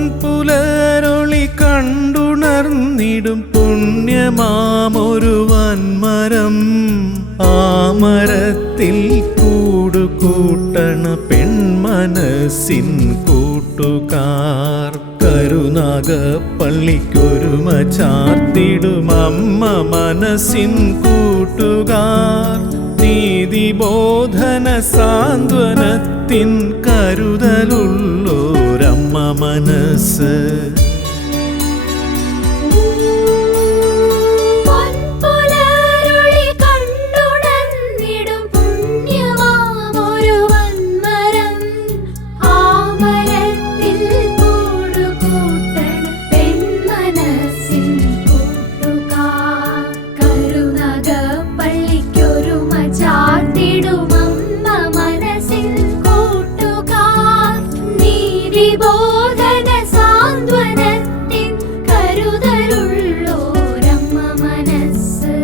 പൊൻപുലരൊളി കണ്ടുണർന്നിടും പുണ്യമാമൊരു വൻമരം. ആ മരത്തിൽ കൂടുകൂട്ടണ പെൺമനസ്സിൻ കൂട്ടുകാർ. കരുനാഗപ്പള്ളിക്കൊരുമ ചാർത്തിടും അമ്മ മനസ്സിൻ കൂട്ടുകാർ. നീതിബോധന സാന്ത്വനത്തിൻ കരുതലുള്ളോരമ്മ മനസ്സ്. ബോധന സാന്ത്വനത്തിൻ കരുതലുള്ളോരമ്മ മനസ്സ്.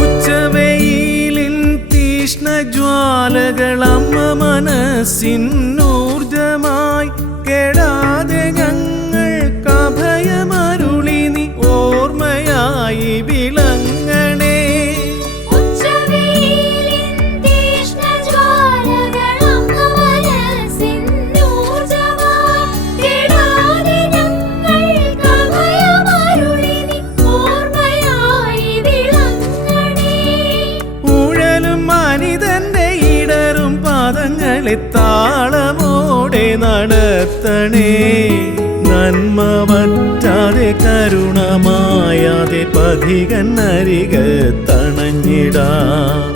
ഉച്ചവെയിലിൻ തീഷ്ണജ്വാലകൾ അമ്മ മനസ്സിനൂർജമായി. കെടാതെ ഞങ്ങൾക്കഭയമരുളി നീ ഓർമ്മയായി വിളങ്ങണേ. താളമോടെ നടത്തണേ. നന്മ വറ്റാതെ കരുണമായാതെ പഥികനരികത്തണഞ്ഞിടാം.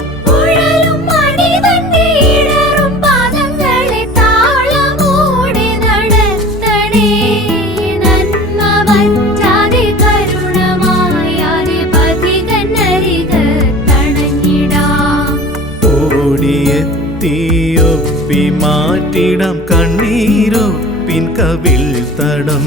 തീയൊപ്പി മാറ്റിടം കണ്ണീരൊപ്പിൻ കവിൾ തടം.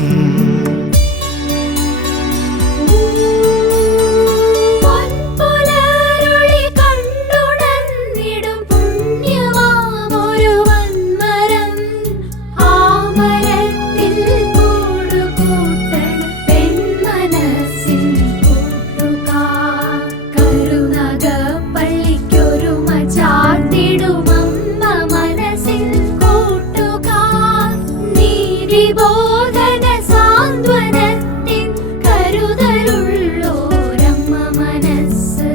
ബോധന സാന്ത്വനത്തിൻ കരുതലുള്ളോരമ്മ മനസ്സ്.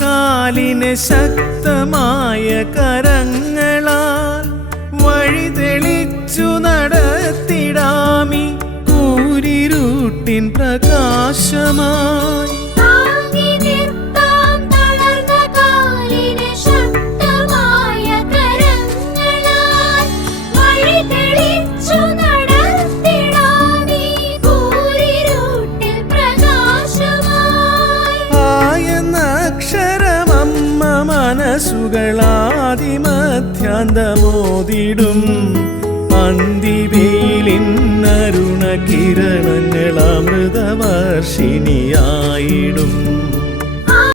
കാലിന് ശക്തമായ കരങ്ങളാൽ വഴി തെളിച്ചു നടത്തിടാമി കൂരിരുട്ടിൻ പ്രകാശമായി. മനസ്സുകളാദിമധ്യാന്തമോതിടും അന്തിവെയിലിൻ അരുണകിരണങ്ങൾ അമൃതവർഷിണിയായിടും.